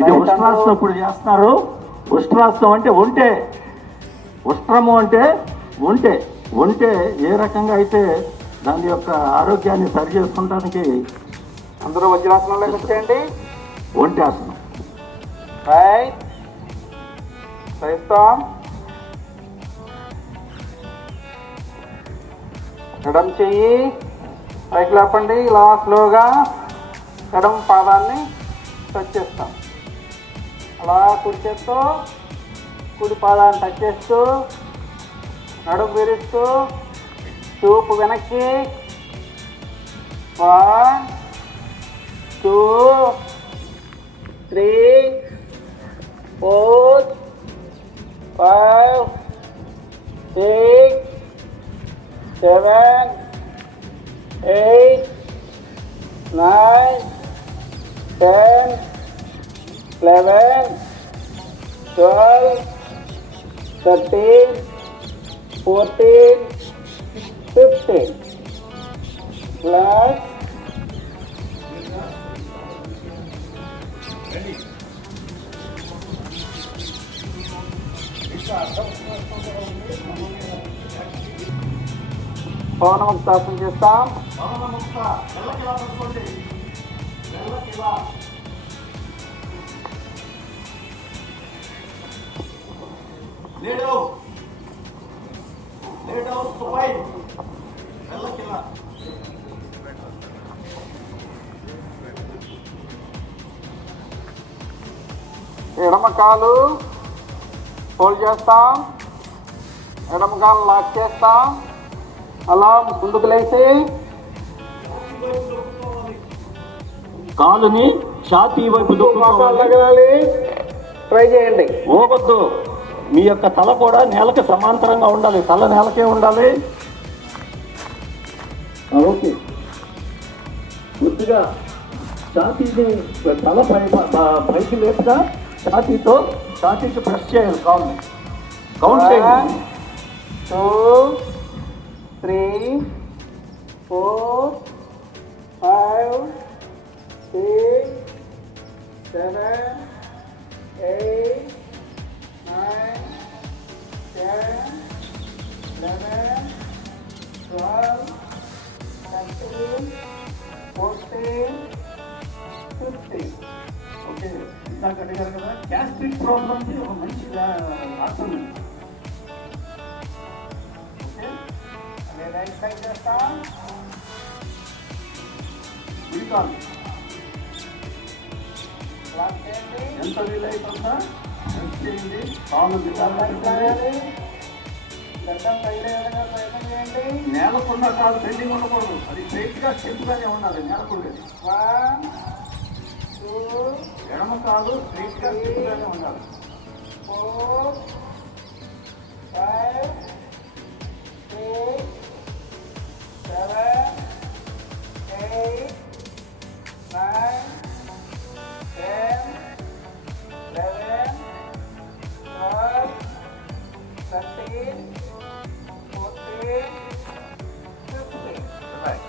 ఇది ఉష్ట్రాస్తం ఇప్పుడు చేస్తున్నారు. ఉష్ట్రాస్తం అంటే ఒంటే, ఉష్ట్రము అంటే ఒంటే ఏ రకంగా అయితే దాని యొక్క ఆరోగ్యాన్ని సరి చేసుకోవడానికి అందరూ వజ్రాసనంలోకి వచ్చేయండి. ఒంటి ఆసనం. రైట్, ప్రయత్నం. ఎడం చెయ్యి పైకి లేపండి. ఇలా స్లోగా ఎడం పాదాన్ని టచ్ చేస్తాం. అలా కుడి చేత్తో కుడి పాదాన్ని టచ్ చేస్తూ నడుము విరుస్తూ చూపు వెనక్కి. 1 2 3 4 5 6 7 8 9 10 11 12 13 14 15 plus పవనముక్తాసనం చేస్తాం. ఎడమ కాలు హోల్డ్ చేస్తాం. ఎడమ కాలు లాక్ చేస్తాం. అలా ముందుకు లేచి కాలుని ఛాతీ వైపు తగలాలి. ట్రై చేయండి. ఓవద్దు. మీ యొక్క తల కూడా నేలకి సమాంతరంగా ఉండాలి. తల నేలకే ఉండాలి. ఓకే, కొద్దిగా ఛాతీని తల పైకి లేపుగా ఛాతీకి ప్రెస్ చేయాలి. కాల్ని కౌంట్ చేయాలి. 2 3 4 5 6 7 8 9 10 11 12 13 14 15. ఓకే, ఇందాక అడిగారు కదా, గ్యాస్ట్రిక్ ప్రాబ్లమ్కి ఒక మంచి ఆసనం. ఓకే, రైట్ సైడ్ చేస్తాం. విడికాలు లాక్ చేయండి. ఎంత వీలైతుందా చేయండి. కాళ్ళు లాగాలి. గడ్డం తగిలే విధంగా ప్రయత్నం చేయండి. నేలకున్న కాలు బెండింగ్ ఉండకూడదు. అది స్ట్రైట్గా స్టెప్గానే ఉండాలి. నేలకుండేది 1 2 ఎడమ కాలు స్ట్రైట్గా స్టెప్గానే ఉండాలి. 4 5 6 7 8 9 10 11 12 13 14 15. Right.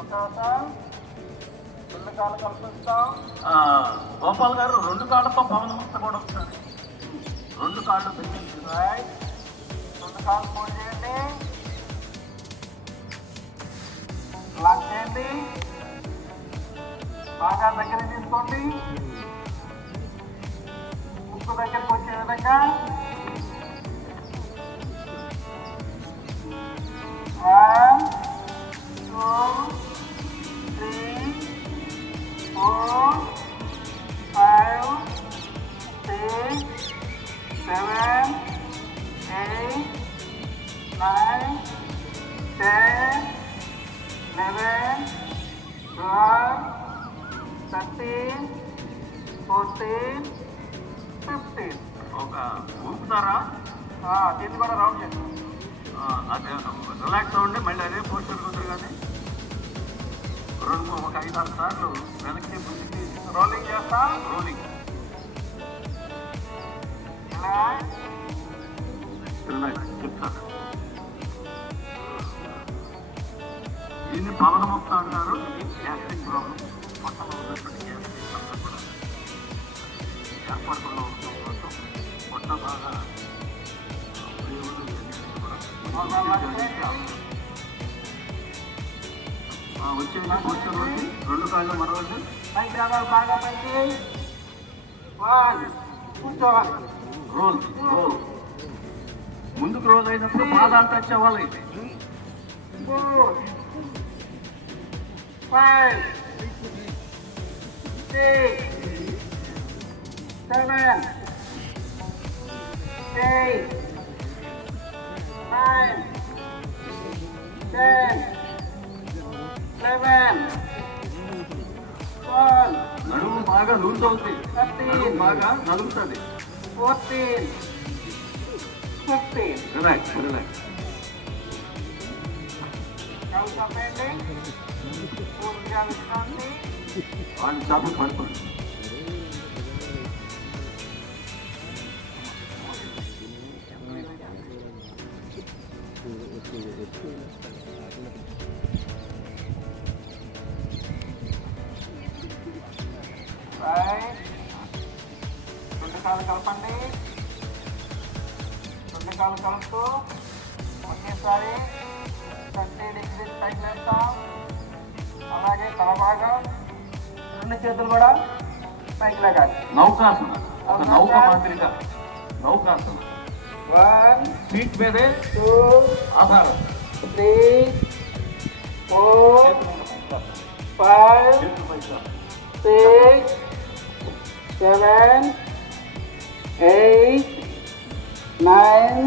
అవకాశం. రెండు కాళ్ళు కల్పిస్తాం. గోపాల్ గారు 2 కాళ్ళతో పవనముక్త కూడా వస్తుంది. 2 కాళ్ళు పెట్టింది. రైట్, 2 కాళ్ళు ఫోల్డ్ చేయండి. లాక్ చేయండి. బాగా దగ్గర తీసుకోండి. ముక్కు దగ్గరకు వచ్చే విధంగా. 1 2 3 4 5 6 7 8 9 10 11 12 13 14 15. ఒక ఊపుతారా? దీన్ని కూడా రౌండ్ చేస్తాం. అదే రిలాక్స్ అవ్వండి. మళ్ళీ అదే పోస్టర్ కుదురు కానీ ఒక 5-6 సార్లు వెనక్కి ముందుకి రోలింగ్ చేస్తాం. రోలింగ్ చెప్తాను. దీన్ని పవనముక్త అంటారు. ఇది గ్యాస్ట్రిక్ ప్రాబ్లం, పొట్టలో ఉన్నటువంటి గ్యాస్ట్రిక్ అంతా కూడా ఏర్పాటులో ఉండడం కోసం పొట్ట బాగా వచ్చేది కూర్చోండి. 2 కాళ్ళు మరొకటి పైకి రావాలి, బాగా పైకి. 1 కూర్చోవాలి. Roll roll. ముందుకు రోజు అయినప్పుడు పాదాలు టచ్ అవ్వాలి. 4 5 6 7 8 9 10 11 12 నడుము బాగా లూజ్ అవుతుంది. నడుము బాగా నలుగుతుంది. 14 15 రిలాక్స్ రిలాక్స్. కాలు చాపండి. పూర్తిగా విశ్రాంతి. వాళ్ళు చాపి పడుకోండి. రైట్. 2 కాళ్ళు కలపండి. 2 కాళ్ళు కలుపుతూ ఒకేసారి 30 degrees పైకి లేస్తాం. అలాగే తల భాగం 2 చేతులు కూడా పైకి లేగాలి. నౌకాసన, ఒక నౌక మాదిరిగా నౌకాసన. 1 ఫీట్ మీదే 2 ఆధారం. 3 4 5 6 7 8 9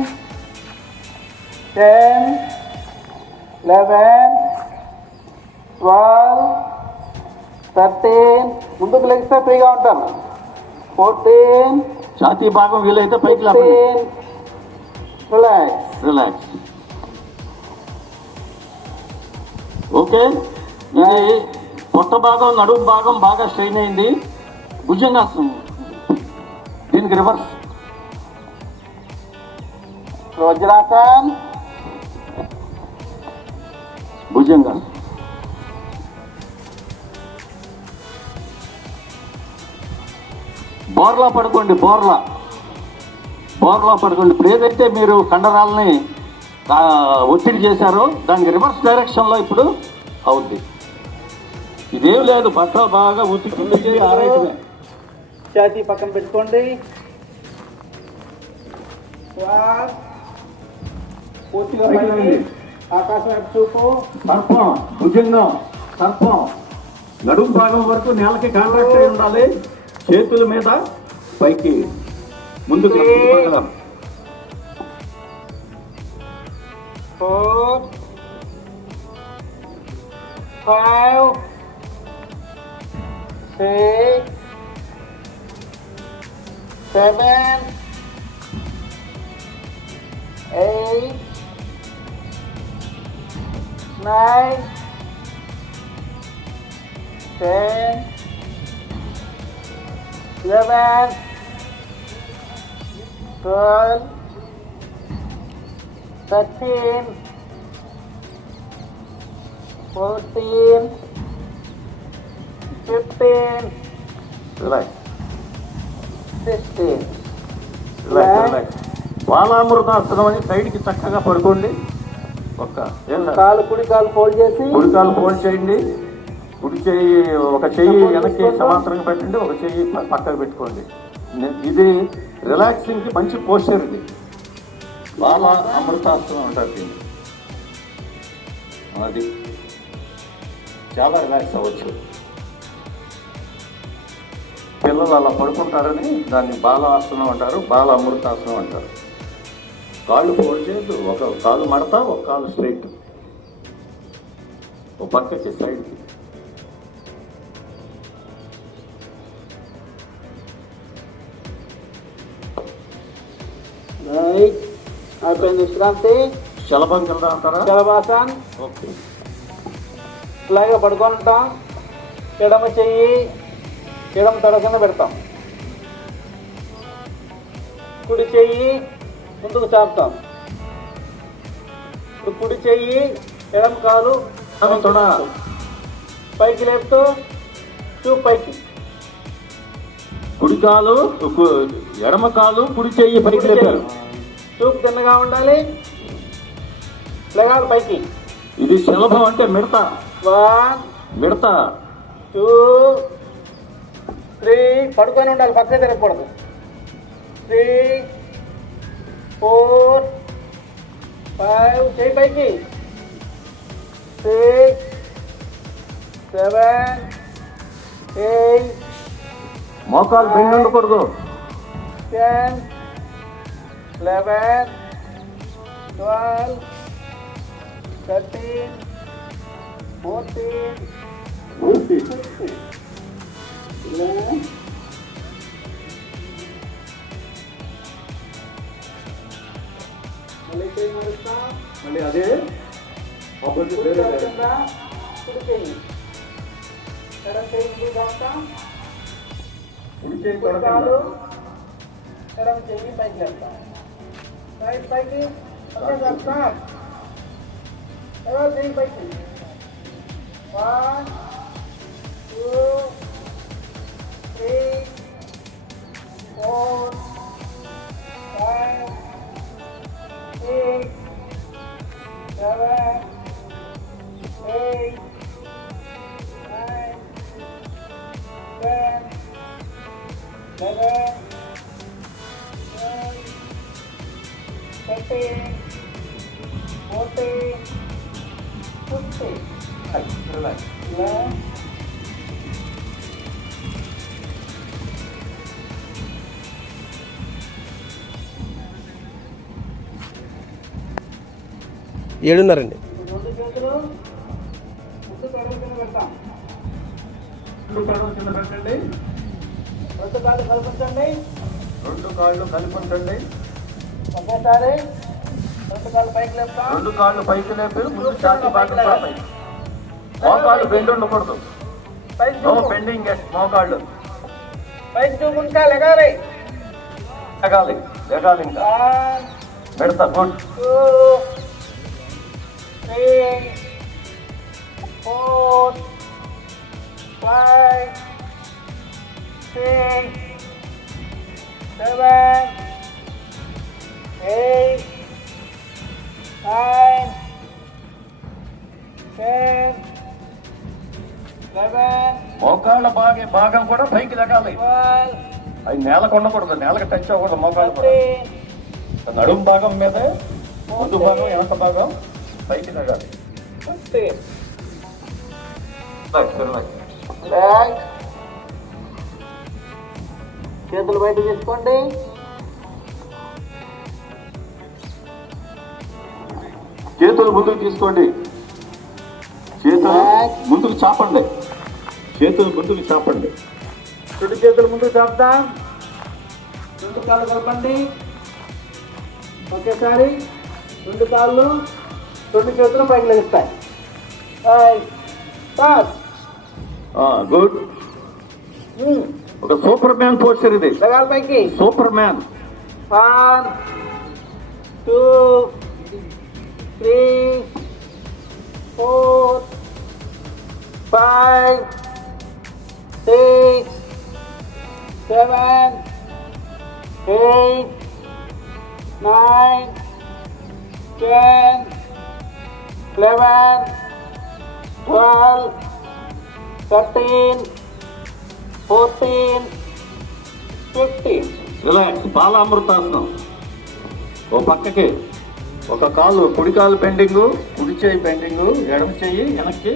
10 11 12 13 ముందుకు లెగిస్తే ఫ్రీగా ఉంటాను. 14 ఛాతీ భాగం వీలైతే పైకి లేపండి. 15 రిలాక్స్. రిలాక్స్. ఓకే. ఇది పొట్ట భాగం నడుము భాగం బాగా స్ట్రెయిన్ అయింది. భుజంగాసనం. దీనికి రివర్స్. వజ్రాసన్. భుజంగాసనం. బోర్లా పడుకోండి. బోర్లా పడుకోండి. ఇప్పుడు ఏదైతే మీరు కండరాలని ఒత్తిడి చేశారో దానికి రివర్స్ డైరెక్షన్లో ఇప్పుడు అవుద్ది. ఇదేం లేదు, బట్టలు బాగా ఉతికి ఆరేయటమే. ఛాతీ పక్కన పెట్టుకోండి. శ్వాస పూర్తిగా పైకి. ఆకాశం వైపు చూపు. సర్పం, భుజంగం, సర్పం. నడుము భాగం వరకు నేలకి కాంట్రాక్ట్ అయి ఉండాలి. చేతుల మీద పైకి ముందుకు 4 5 6 7 8 9 10 11 12 13 14 15 రిలాక్స్ 16 రిలాక్స్. బాలామృతాసనం అని సైడ్కి చక్కగా పడుకోండి. కాలు కుడి కాలు ఫోల్డ్ చేసి కుడి కాలు ఫోల్డ్ చేయండి. కుడి చెయ్యి, ఒక చెయ్యి వెనక్కి సమాంతరంగా పెట్టండి, ఒక చెయ్యి పక్కకు పెట్టుకోండి. ఇది రిలాక్సింగ్కి మంచి పోస్చర్. ఇది బాల అమృతాసనం అంటారు దీన్ని. అది చాలా రిలాక్స్ అవ్వచ్చు. పిల్లలు అలా పడుకుంటారని దాన్ని బాలాసనం అంటారు, బాల అమృతాసనం అంటారు. కాళ్ళు ఫోల్డ్ చేయొద్దు. ఒక కాలు మడతా, ఒక కాలు స్ట్రైట్, ఒక పక్కకి సైడ్కి. అయిపోయింది విశ్రాంతి. శలభం కింద అంటారా? శలభాసన్. ఓకే. ఇలాగే పడుకొని ఉంటాం. ఎడమ చెయ్యి ఎడమ తొడ కింద పెడతాం. కుడి చెయ్యి ముందుకు చాపుతాం. ఇప్పుడు కుడి చెయ్యి ఎడమ కాలు తొడ పైకి లేపుతూ చూపు పైకి. కుడి కాలు ఎడమ కాలు కుడి చెయ్యి పైకి లేపారు. చూపు తిన్నగా ఉండాలి. లగాలు పైకి. ఇది శలభం అంటే మిడత. 1 మిడత. 2 3 పడుకొని ఉండాలి, పక్కన తిరగకూడదు. 3 4 5 చేయి పైకి. 6 7 8 మోకాలు బెండ్ ఉండకూడదు. 10 11 12 13 14 15. మళ్ళీ చేయి మారుస్తాం. మళ్ళీ అదే కుడి చేయి ఎడమ చేయి ముందుకు చాపుతాం. కుడి కాలు ఎడమ చెయ్యి పైకి వెళ్తాం. రైట్ పైకి ఓకే చేస్తాం. ఎడమ చెయ్యి పైకి. 1 2 3 4 5 6 7 8 9 10 11 12 13 14 15. రిలాక్స్. ఏడున్నరండి. రెండు చేతులు ముందు పెడల కింద పెడతాం. రెండు కాళ్ళు కింద పెట్టండి. రెండు కాళ్ళు కల్పించండి. రెండు కాళ్ళు కలిపండి. ఒకేసారి రెండు కాళ్ళు పైకి లేపుతాం. రెండు కాళ్ళు పైకి లేపి ముందు ఛాతీ భాగం పైకి. మోకాళ్ళు బెండ్ ఉండకూడదు. పైకి నో చూపు. బెండింగ్ మోకాళ్ళు పైకి చూపు ఇంకా లెగాలి. లెగాలి. లెగాలి. ఇంకా 1 పెడతా. గుడ్. 2 3 4 5 6 7 8 9 10 11 మోకాళ్ళ భాగం కూడా పైకి లెగాలి. 12 అది నేలకు ఉండకూడదు. నేలకు టచ్ అవ్వకూడదు. మోకాళ్ళు కూడా 13 నడుం భాగం మీదే ముందు భాగం వెనక భాగం పైకి లెగాలి. 15. రిలాక్స్. రిలాక్స్. చేతులు బయట తీసుకోండి. చేతులు ముందుకు తీసుకోండి. చేతులు ముందుకు చాపండి. చేతులు ముందుకు చాపండి. రెండు చేతులు ముందుకు చాపుతాం. రెండు కాళ్ళు కలపండి. ఒకేసారి రెండు కాళ్ళు రెండు చేతులు పైకి లెగిస్తాయి. గుడ్. ఒక సూపర్ మ్యాన్ పోస్టర్ ఇది. లగాలి పైకి. Super man. 1 2 3 4 5 6 7 8 9 10 11 12 13 14 15. రిలాక్స్. బాలామృతాసనం. ఓ పక్కకి ఒక కాలు కుడి కాలు బెండింగ్, కుడి చేయి బెండింగ్, ఎడమ చెయ్యి వెనక్కి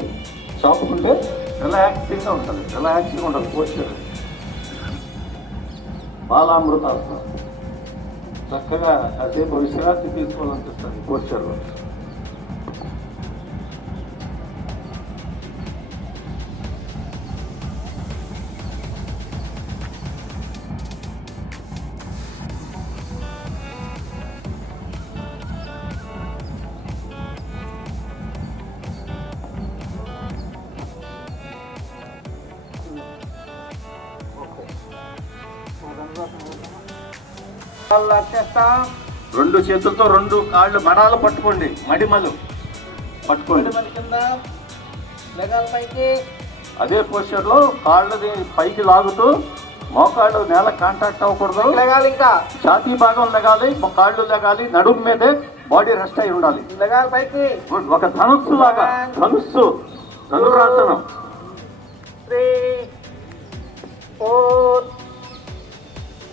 చాపుకుంటే రిలాక్సింగ్గా ఉంటుంది. రిలాక్సింగ్గా ఉంటుంది పోస్చర్. బాలామృతాసనం. చక్కగా కాసేపు విశ్రాంతి తీసుకోవాలనిపిస్తుంది పోస్చర్లో. కాళ్ళు వచ్చేస్తాం. రెండు చేతులతో రెండు కాళ్ళు మడాలు పట్టుకోండి, మడిమలు పట్టుకోండి. మరి కింద లెగాల పైకి. అదే పొజిషన్ లో కాళ్ళది పైకి లాగుతూ మోకాళ్ళు నేల కాంటాక్ట్ అవ్వకూడదు. లెగాలి ఇంకా. ఛాతీ భాగం లెగాలి, కాళ్ళు లెగాలి, నడుము మీదే బాడీ రెస్ట్ అయి ఉండాలి. లెగాల పైకి. ఒక ధనుస్సు లాగా, ధనుస్సు ధనురాసనం. 3, 4,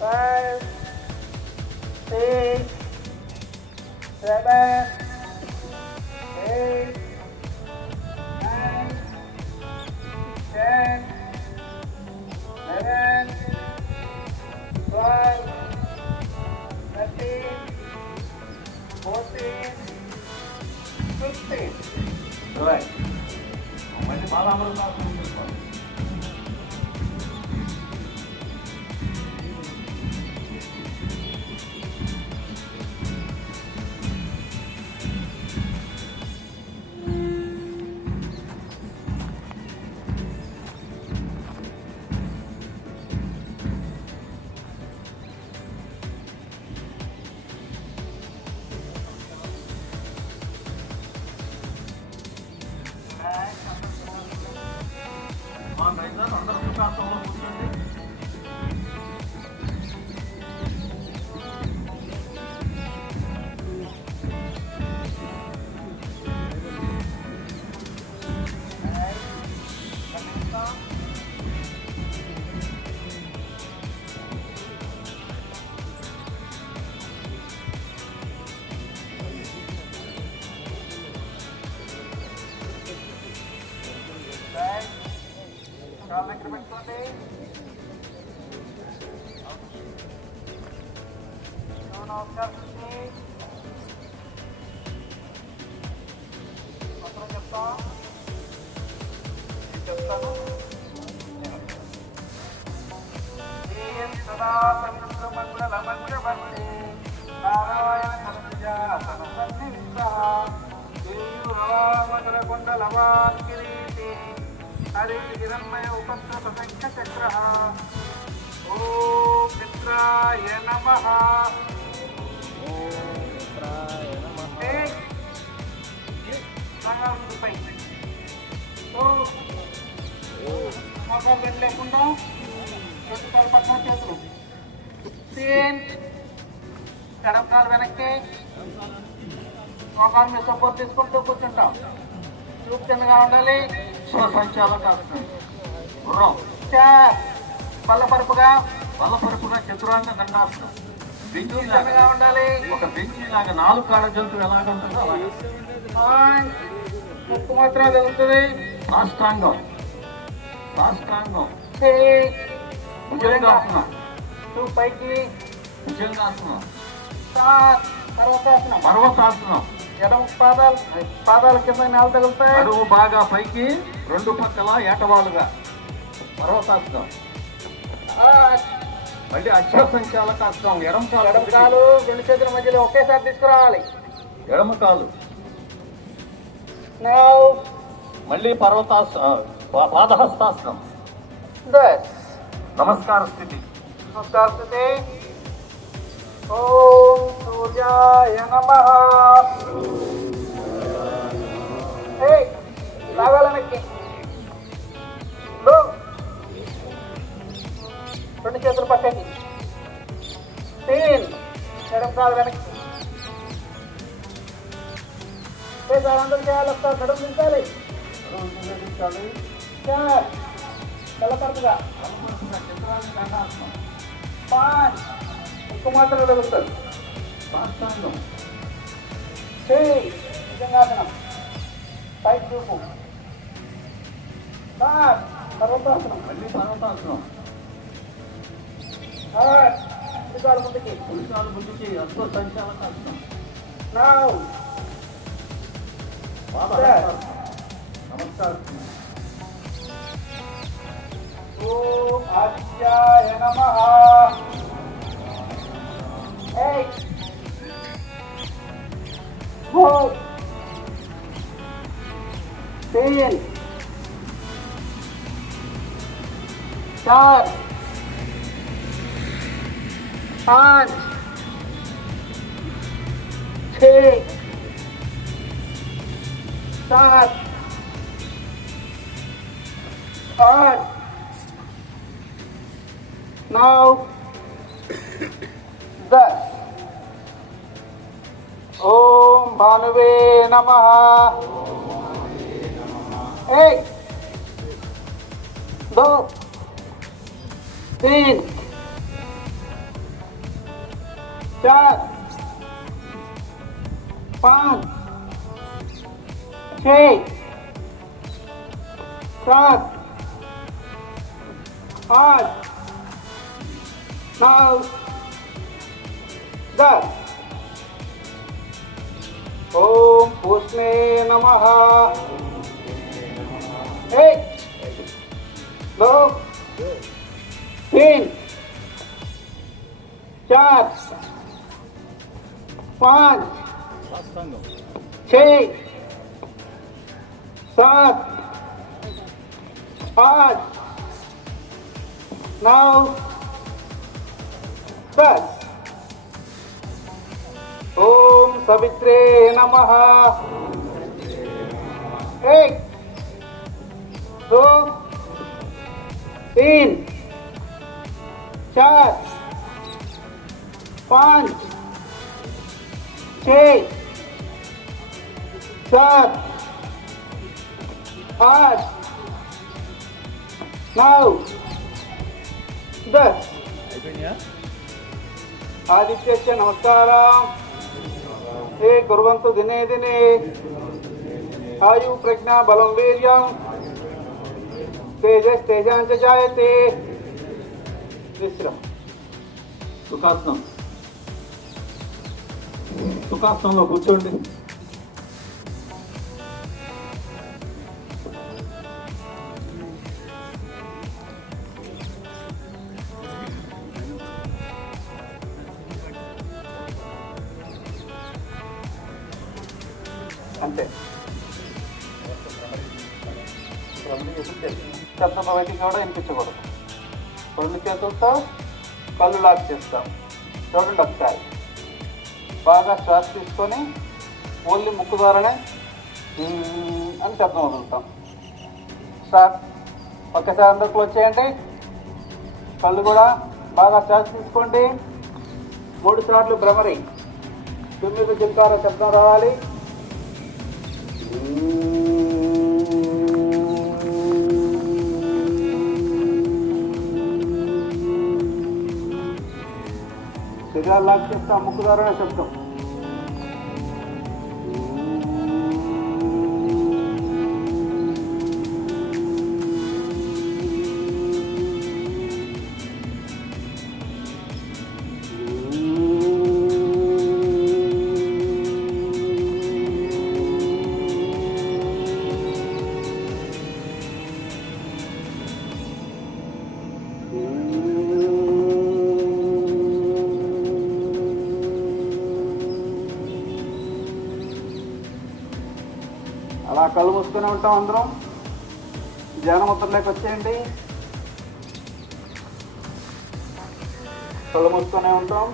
5, 6, 7, 8, 9, 10, 11, 12, 13, 14, 15. Right. మళ్ళీ బాలామృతం చేసుకోవాలి. అందరూ సుఖాసంలో కూర్చోండి. కాళ్ళు దగ్గర పెట్టుకోండి. నమస్కారం చెప్తా. చెప్తాను. సదా మంగళమంగళవర్తి నారాయణ మంగళ కిరీటి హరి హిరణ్మయ ఉపద్ర సంఖ్య చక్ర. ఓం మిత్రాయ నమః. మొక్కలు లేకుండా రెండు పక్కన చేతులు సేమ్. ఎడమ కాలు వెనక్కి, మోకాలు మీద సపోర్ట్ తీసుకుంటూ కూర్చుంటాం. చూపు చిన్నగా ఉండాలి. బల్లపరుపుగా చతురాంగ దండాసనం. చిన్నగా ఉండాలి. ఒక బెంచి లాగా 4 కాళ్ళ జంతువు ఎలాగ ఉంటుందో అలాగే. ముక్కు మాత్రం తగ్గుతుంది. సాష్టాంగం, సాష్టాంగం, భుజంగాసనం. పైకి భుజంగాసనం, పర్వతాసనం. పర్వతాసనం. ఎడమ పాదాల కింద నేల తగులుతాయి. అడుగు బాగా పైకి, రెండు పక్కల ఏటవాలుగా పర్వతాసనం. మళ్ళీ అక్షసంఖ్యాలకాసనం. ఎడమ కాలు రెండు చేతుల మధ్యలో ఒకేసారి తీసుకురావాలి. ఎడమ కాలు. మళ్ళీ పాదహస్తాసనం. నమస్కార స్థితి. నమస్కార స్థితి. ఓం సూర్యాయ నమః. లాగాలనక్కి రెండు చేతులు పక్కకి. ఎడమ కాలు వెనక్కి. అందరూ చేయాలి. ఒకసారి నడుము దించాలి. తెల్లపరుపుగా ఉక్కు మాత్రం తగులుతుంది. నిజంగాసనం. పైకి చూపు. పర్వతాసనం. మళ్ళీ పర్వతాసనం. ఉడికాలు ముందుకి. ఉడికాలు ముందుకి. అశ్వసంఖ్యాలకాసనం. నమస్కారం. ఓం ఆదిత్యాయ నమః. तीन चार पाँच 6 7 8 9 10 ओम भानुवे नमः 1 2 3 4 5 6 7 8 9 10 ओम पूष्णे नमः 1 2 3 4 5 6 7 8 9 10 ओम सवित्रे नमः 1 2 3 4 5 6 7 8 9 10 आदित्यस्य नमस्कारः हे कुर्वन्तु दिने दिने आयु प्रज्ञा बलं वीर्यं तेजस्तेजाञ्च जायते विश्रम సుఖాసనం సుఖాసనంలో కూర్చోండి. అంతే శబ్దం బయటికి కూడా వినిపించకూడదు. రెండు చేతులతో కళ్ళు లాక్ చేస్తాం. చూడండి ఒకసారి బాగా శ్వాస తీసుకొని ఓన్లీ ముక్కు ద్వారానే అని శబ్దం వదులుతాం. స్టార్ట్. ఒక్కసారి అందరూ క్లోజ్ చేయండి. కళ్ళు కూడా బాగా శ్వాస తీసుకోండి. 3 సార్లు భ్రమరి 9 చిల్కార శబ్దం రావాలి. శరీరాలు లాక్ చేస్తాం ముక్కు ద్వారా శబ్దం. అలా కళ్ళు మూసుకొని ఉంటాం. అందరం ధ్యానముద్రలోకి వచ్చేయండి. కళ్ళు మూసుకొనే ఉంటాం.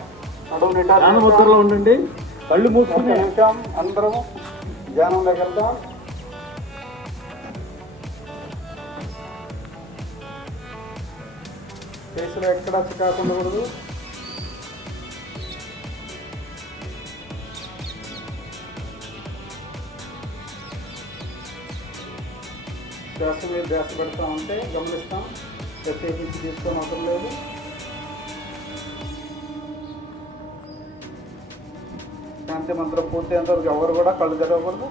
నడుము ధ్యానముద్రలో ఉండండి. కళ్ళు మూసుకునే నిమిషం అందరం ధ్యానంలోకి వెళ్తాం. ఫేస్లో ఎక్కడా చికాకు ఉండకూడదు. శ్వాస మీద ధ్యాస పెడతా ఉంటే గమనిస్తాం. ప్రత్యేకించి తీసుకోవడం అవసరం లేదు. శాంతి మంత్రం పూర్తయ్యేంతవరకు ఎవరు కూడా కళ్ళు తెరవకూడదు.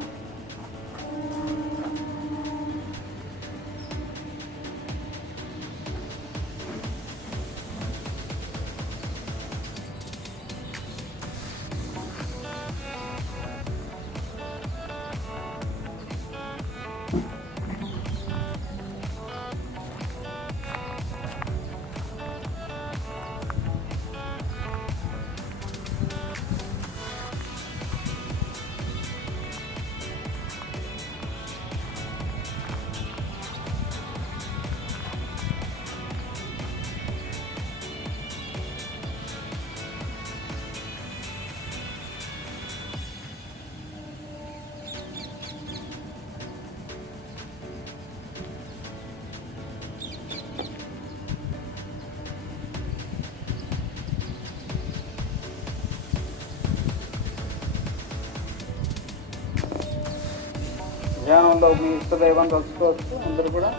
ధ్యానంలో మీ ఇష్టదైవం కలుసుకోవచ్చు అందరూ కూడా.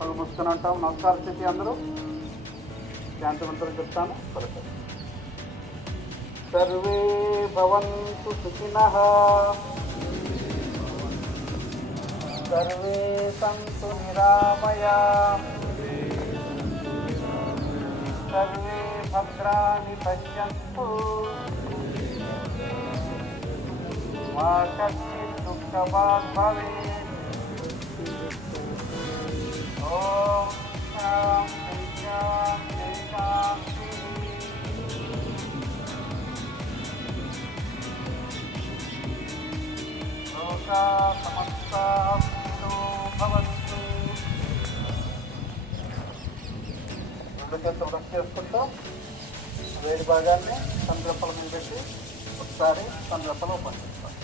కళ్ళు మూసుకొని అంటాం. నమస్కార స్థితి అందరూ శాంతివంతులు చెప్తాను. సర్వే భవంతు సుఖినః, సర్వే సంతు నిరామయాః, సర్వే భద్రాణి పశ్యంతు, మా కశ్చిత్ దుఃఖభాగ్ భవేత్. ఓం శాంతి శాంతి శాంతి. లోకా సమస్తాః సుఖినో భవంతు. రెండు చేతులు రక్ష చేసుకుంటాం. వేడి భాగాన్ని సంద్రపల మీద పెట్టి ఒకసారి సంద్రపల ఓపెన్ చేస్తాం.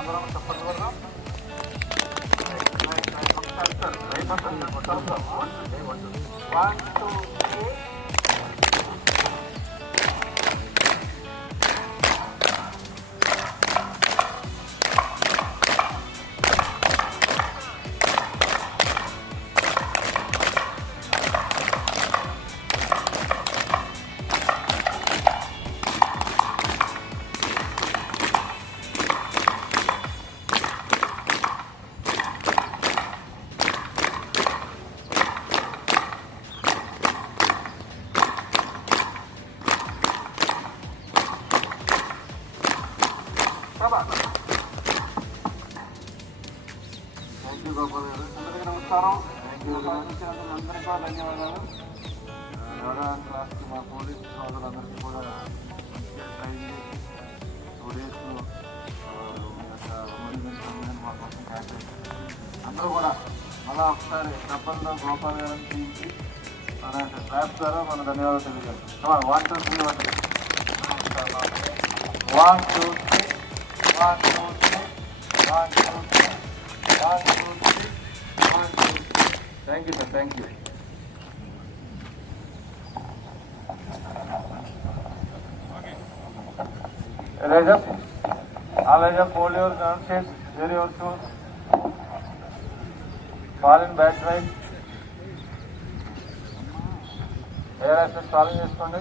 అందరం చెప్పండి వద్దాం. One two three. నమస్కారం. అందరికీ కూడా ధన్యవాదాలు. యోగా క్లాస్కి మా పోలీస్ సోదరులందరికీ కూడా మంచిగా ట్రైన్ చేసి 2 days మా కోసం కేటాయించారు. అందరూ కూడా మళ్ళా ఒకసారి డబ్బల్లో గోపాల్ గారిని తీయించి మన ట్రాప్ ద్వారా మన ధన్యవాదాలు తెలియజేస్తాం. 1 2 3 1 1 2 3 1 2 3 1 2 3 1 2 3 1 2 3. Thank you, sir. Thank you. Raise up. All raise up. Hold your hands. Wear your shoes. Fall in back right. Hair aspect falling చేసుకోండి.